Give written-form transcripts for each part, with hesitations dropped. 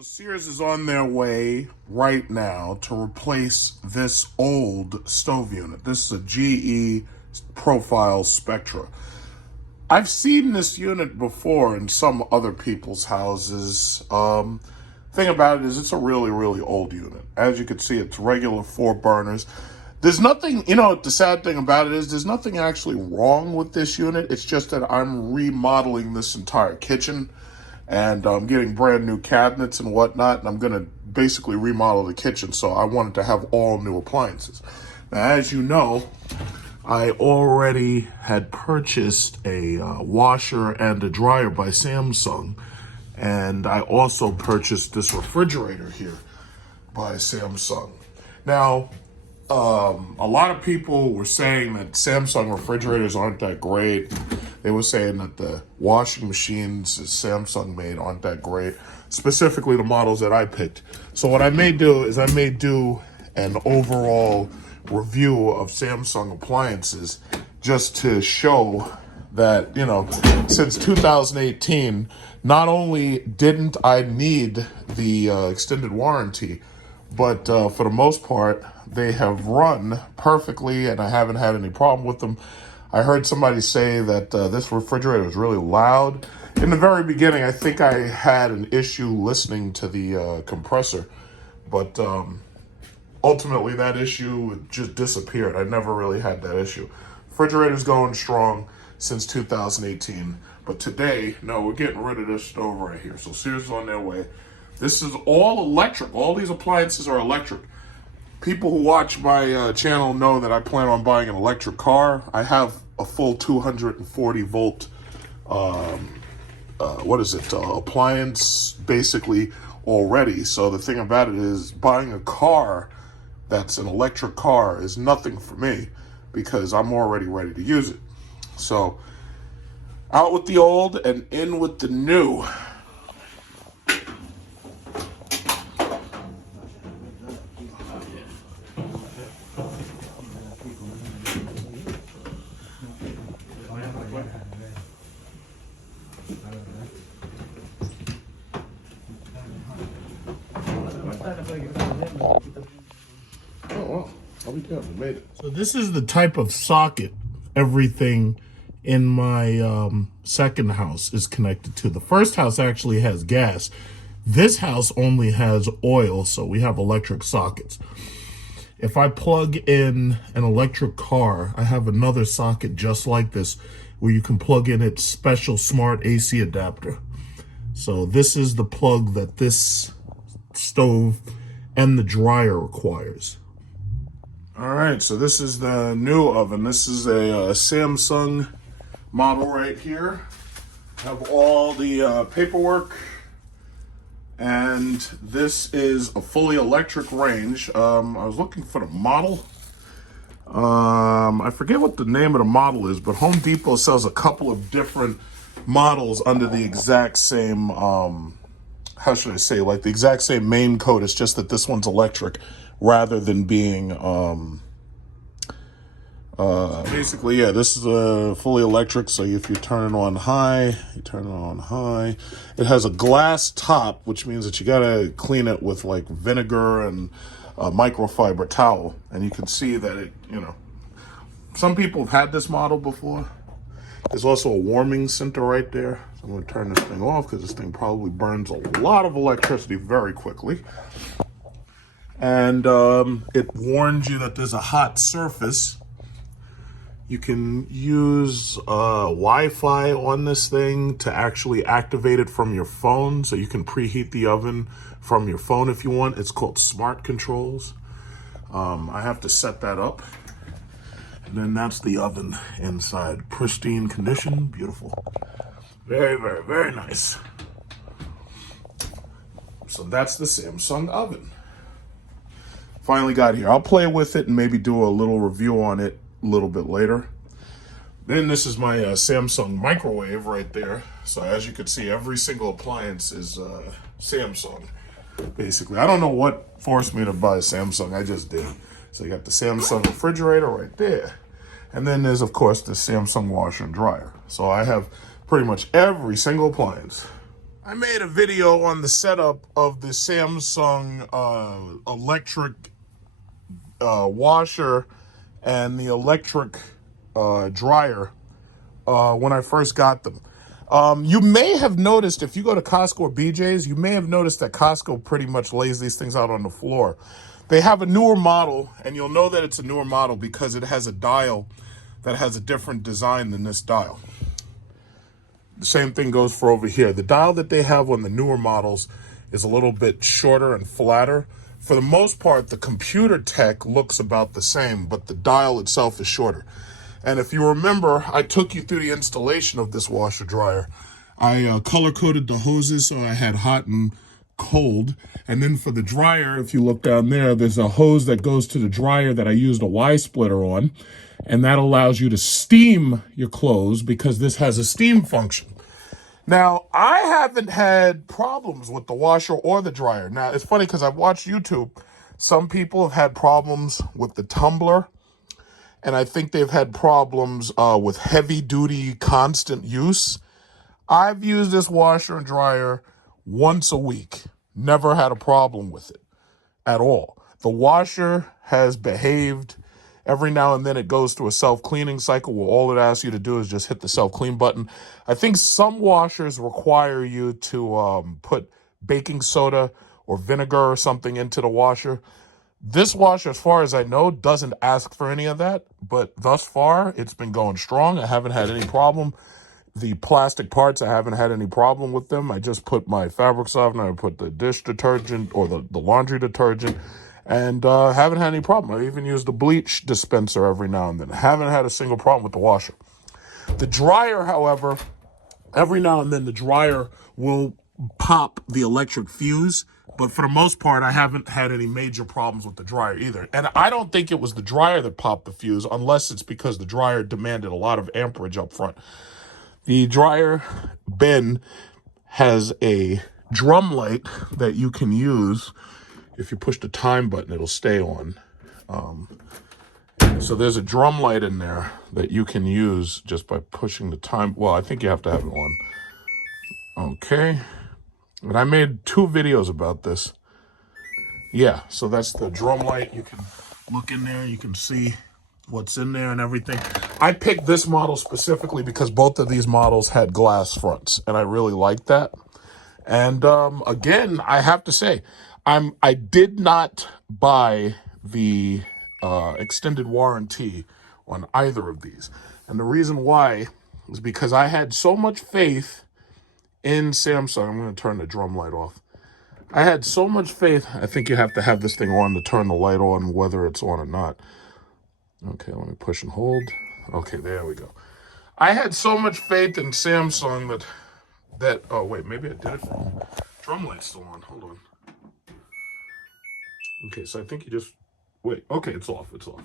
So Sears is on their way right now to replace this old stove unit. This is a GE Profile Spectra. I've seen this unit before in some other people's houses. Thing about it is it's a really, really old unit. As you can see, it's regular 4 burners. There's nothing, the sad thing about it is there's nothing actually wrong with this unit. It's just that I'm remodeling this entire kitchen. And I'm getting brand new cabinets and whatnot, and I'm going to basically remodel the kitchen, so I wanted to have all new appliances. Now, as you know, I already had purchased a washer and a dryer by Samsung, and I also purchased this refrigerator here by Samsung. Now, a lot of people were saying that Samsung refrigerators aren't that great. They were saying that the washing machines that Samsung made aren't that great, specifically the models that I picked. So what I may do is I may do an overall review of Samsung appliances just to show that, since 2018, not only didn't I need the extended warranty, but for the most part, they have run perfectly and I haven't had any problem with them. I heard somebody say that this refrigerator is really loud. In the very beginning, I think I had an issue listening to the compressor, but ultimately that issue just disappeared. I never really had that issue. Refrigerator's going strong since 2018, but today, no, we're getting rid of this stove right here. So Sears is on their way. This is all electric. All these appliances are electric. People who watch my channel know that I plan on buying an electric car. I have a full 240 volt, appliance basically already. So the thing about it is buying a car that's an electric car is nothing for me because I'm already ready to use it. So out with the old and in with the new. Oh, wow. I'll be careful. Made it. So this is the type of socket everything in my second house is connected to. The first house actually has gas. This house only has oil, so we have electric sockets. If I plug in an electric car, I have another socket just like this where you can plug in its special smart AC adapter. So this is the plug that this stove and the dryer requires. All right, so this is the new oven. This is a Samsung model right here. Have all the paperwork. And this is a fully electric range. I was looking for the model. I forget what the name of the model is, but Home Depot sells a couple of different models under the exact same, how should I say, like the exact same main code. It's just that this one's electric rather than being, basically, yeah, this is a fully electric. So if you turn it on high, you turn it on high. It has a glass top, which means that you gotta clean it with like vinegar and a microfiber towel. And you can see that it, some people have had this model before. There's also a warming center right there. So I'm gonna turn this thing off because this thing probably burns a lot of electricity very quickly. And it warns you that there's a hot surface. You can use Wi-Fi on this thing to actually activate it from your phone. So you can preheat the oven from your phone if you want. It's called Smart Controls. I have to set that up. And then that's the oven inside. Pristine condition, beautiful. Very, very, very nice. So that's the Samsung oven. Finally got here. I'll play with it and maybe do a little review on it a little bit later. Then this is my Samsung microwave right there. So as you can see, every single appliance is Samsung, basically. I don't know what forced me to buy Samsung. I just did. So you got the Samsung refrigerator right there. And then there's, of course, the Samsung washer and dryer. So I have pretty much every single appliance. I made a video on the setup of the Samsung electric washer and the electric dryer when I first got them. You may have noticed, if you go to Costco or BJ's, you may have noticed that Costco pretty much lays these things out on the floor. They have a newer model, and you'll know that it's a newer model because it has a dial that has a different design than this dial. The same thing goes for over here. The dial that they have on the newer models is a little bit shorter and flatter. For the most part, the computer tech looks about the same, but the dial itself is shorter. And if you remember, I took you through the installation of this washer dryer. I color-coded the hoses so I had hot and cold. And then for the dryer, if you look down there, there's a hose that goes to the dryer that I used a Y splitter on. And that allows you to steam your clothes because this has a steam function. Now, I haven't had problems with the washer or the dryer. Now, it's funny because I've watched YouTube. Some people have had problems with the tumbler, and I think they've had problems with heavy-duty constant use. I've used this washer and dryer once a week. Never had a problem with it at all. The washer has behaved. Every now and then it goes through a self-cleaning cycle where all it asks you to do is just hit the self-clean button. I think some washers require you to put baking soda or vinegar or something into the washer. This washer, as far as I know, doesn't ask for any of that, but thus far it's been going strong. I haven't had any problem. The plastic parts, I haven't had any problem with them. I just put my fabric softener, I put the dish detergent or the laundry detergent, and haven't had any problem. I even used the bleach dispenser every now and then. Haven't had a single problem with the washer. The dryer, however, every now and then the dryer will pop the electric fuse, but for the most part, I haven't had any major problems with the dryer either. And I don't think it was the dryer that popped the fuse, unless it's because the dryer demanded a lot of amperage up front. The dryer bin has a drum light that you can use. If you push the time button, it'll stay on. So there's a drum light in there that you can use just by pushing the time. Well, I think you have to have it on. Okay. And I made 2 videos about this. Yeah, so that's the drum light. You can look in there, you can see what's in there and everything. I picked this model specifically because both of these models had glass fronts, and I really liked that. And again, I have to say, I did not buy the extended warranty on either of these. And the reason why is because I had so much faith in Samsung. I'm going to turn the drum light off. I had so much faith. I think you have to have this thing on to turn the light on, whether it's on or not. Okay, let me push and hold. Okay, there we go. I had so much faith in Samsung that oh wait, maybe I did it wrong. Drum light's still on. Hold on. Okay, so I think you just wait. Okay, it's off. It's off.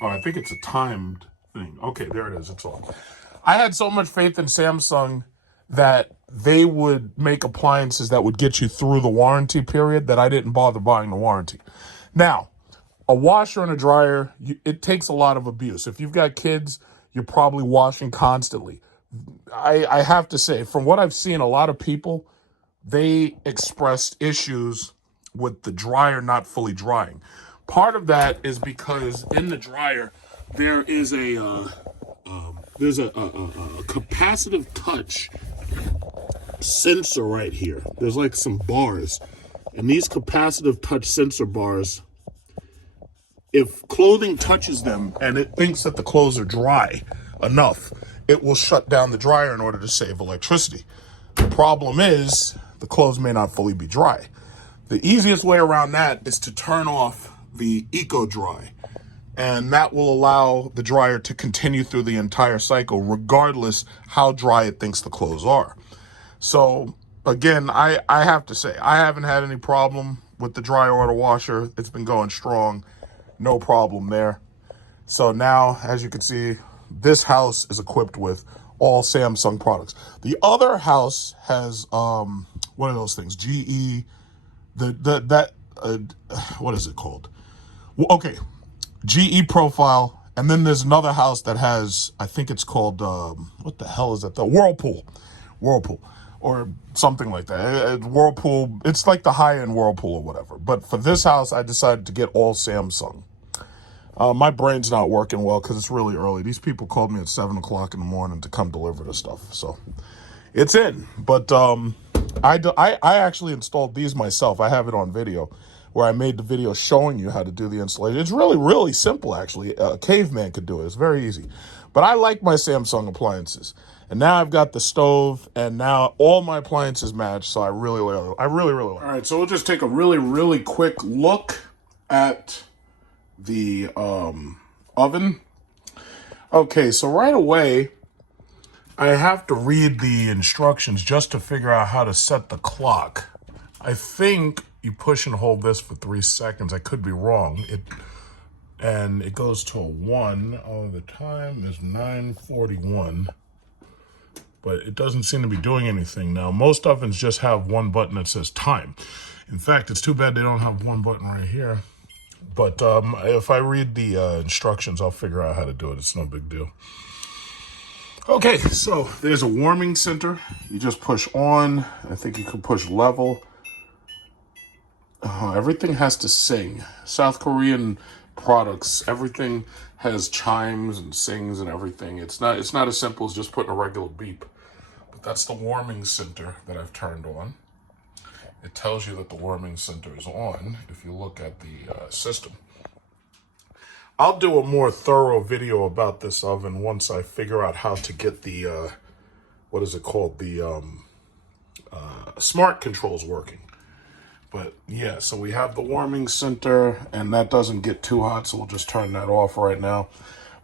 Oh, I think it's a timed thing. Okay, there it is. It's off. I had so much faith in Samsung that they would make appliances that would get you through the warranty period that I didn't bother buying the warranty. Now, a washer and a dryer, it takes a lot of abuse. If you've got kids, you're probably washing constantly. I have to say, from what I've seen, a lot of people, they expressed issues with the dryer not fully drying. Part of that is because in the dryer, there is a capacitive touch sensor right here. There's like some bars, and these capacitive touch sensor bars, if clothing touches them and it thinks that the clothes are dry enough, it will shut down the dryer in order to save electricity. The problem is the clothes may not fully be dry. The easiest way around that is to turn off the Eco Dry, and that will allow the dryer to continue through the entire cycle regardless how dry it thinks the clothes are. So again, I have to say, I haven't had any problem with the dryer or the washer. It's been going strong. No problem there. So now, as you can see, this house is equipped with all Samsung products. The other house has what are those things? GE, what is it called? Well, okay, GE profile, and then there's another house that has, I think it's called what the hell is that? The Whirlpool. or something like that. Whirlpool, it's like the high-end Whirlpool or whatever. But for this house, I decided to get all Samsung. My brain's not working well because it's really early. These people called me at 7 o'clock in the morning to come deliver the stuff. So it's in. But I actually installed these myself. I have it on video where I made the video showing you how to do the installation. It's really, really simple, actually. A caveman could do it. It's very easy. But I like my Samsung appliances. And now I've got the stove, and now all my appliances match, so I really like it. All right, so we'll just take a really, really quick look at the oven. Okay, so right away, I have to read the instructions just to figure out how to set the clock. I think you push and hold this for 3 seconds. I could be wrong. And it goes to a 1. Oh, the time is 9:41. But it doesn't seem to be doing anything now. Most ovens just have one button that says time. In fact, it's too bad they don't have one button right here. But if I read the instructions, I'll figure out how to do it. It's no big deal. Okay, so there's a warming center. You just push on. I think you can push level. Everything has to sing. South Korean products, everything has chimes and sings and everything. It's not as simple as just putting a regular beep. But that's the warming center that I've turned on. It tells you that the warming center is on if you look at the system. I'll do a more thorough video about this oven once I figure out how to get the, what is it called? The smart controls working. But yeah, so we have the warming center, and that doesn't get too hot, so we'll just turn that off right now.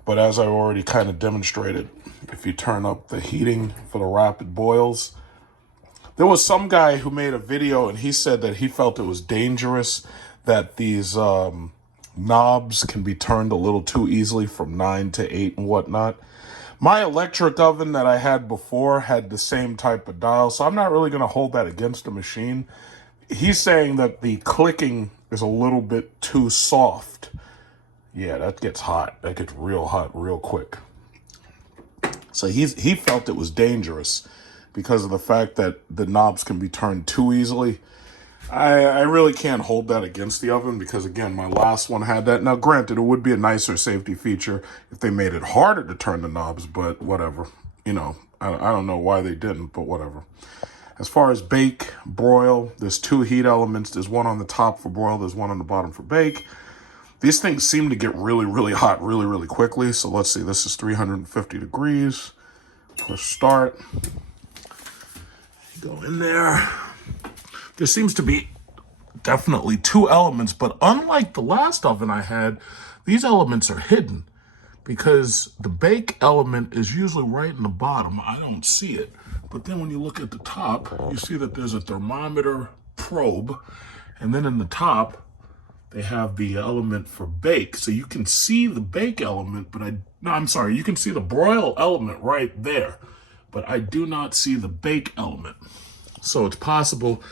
But as I already kind of demonstrated, if you turn up the heating for the rapid boils, there was some guy who made a video and he said that he felt it was dangerous that these knobs can be turned a little too easily from 9 to 8 and whatnot. My electric oven that I had before had the same type of dial, so I'm not really going to hold that against the machine. He's saying that the clicking is a little bit too soft. Yeah, that gets hot. That gets real hot real quick. So he felt it was dangerous because of the fact that the knobs can be turned too easily. I really can't hold that against the oven because, again, my last one had that. Now, granted, it would be a nicer safety feature if they made it harder to turn the knobs, but whatever. You know, I don't know why they didn't, but whatever. As far as bake, broil, there's 2 heat elements. There's one on the top for broil. There's one on the bottom for bake. These things seem to get really, really hot really, really quickly. So let's see. This is 350 degrees. Push start. Go in there. There seems to be definitely 2 elements, but unlike the last oven I had, these elements are hidden because the bake element is usually right in the bottom. I don't see it. But then when you look at the top, you see that there's a thermometer probe. And then in the top, they have the element for bake. So you can see the bake element, but you can see the broil element right there. But I do not see the bake element. So it's possible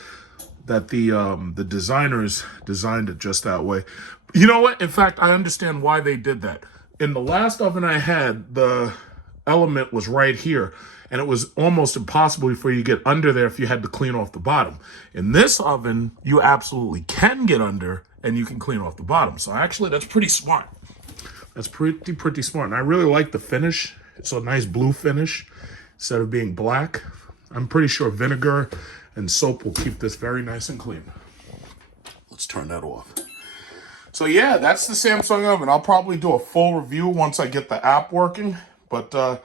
that the designers designed it just that way. You know what? In fact, I understand why they did that. In the last oven I had, the element was right here. And it was almost impossible for you to get under there if you had to clean off the bottom. In this oven, you absolutely can get under and you can clean off the bottom. So actually, that's pretty smart. That's pretty smart. And I really like the finish. It's a nice blue finish instead of being black. I'm pretty sure vinegar and soap will keep this very nice and clean. Let's turn that off. So yeah, that's the Samsung oven. I'll probably do a full review once I get the app working. But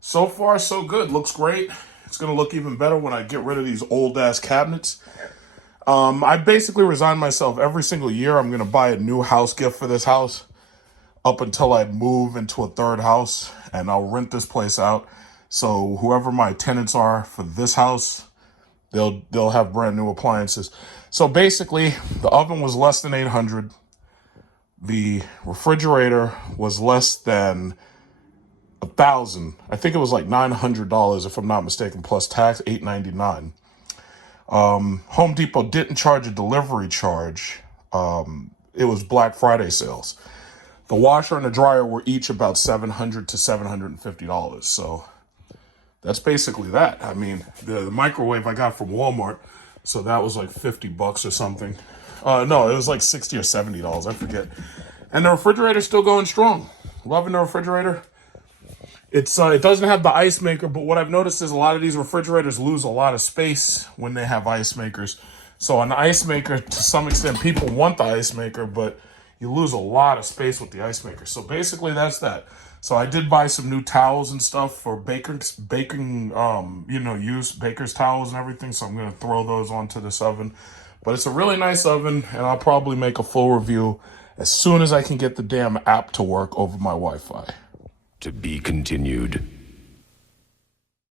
so far, so good. Looks great. It's going to look even better when I get rid of these old-ass cabinets. I basically resigned myself every single year. I'm going to buy a new house gift for this house up until I move into a third house, and I'll rent this place out. So whoever my tenants are for this house, they'll have brand new appliances. So basically, the oven was less than $800. The refrigerator was less than $1,000. I think it was like $900 if I'm not mistaken, plus tax, $899. Home Depot didn't charge a delivery charge. It was Black Friday sales. The washer and the dryer were each about $700 to $750. So that's basically that. I mean, the microwave I got from Walmart, so that was like 50 bucks or something. No, it was like 60 or $70, I forget. And the refrigerator's still going strong. Loving the refrigerator. It doesn't have the ice maker, but what I've noticed is a lot of these refrigerators lose a lot of space when they have ice makers. So an ice maker, to some extent, people want the ice maker, but you lose a lot of space with the ice maker. So basically that's that. So I did buy some new towels and stuff for baking, use baker's towels and everything. So I'm going to throw those onto this oven. But it's a really nice oven, and I'll probably make a full review as soon as I can get the damn app to work over my Wi-Fi. To be continued.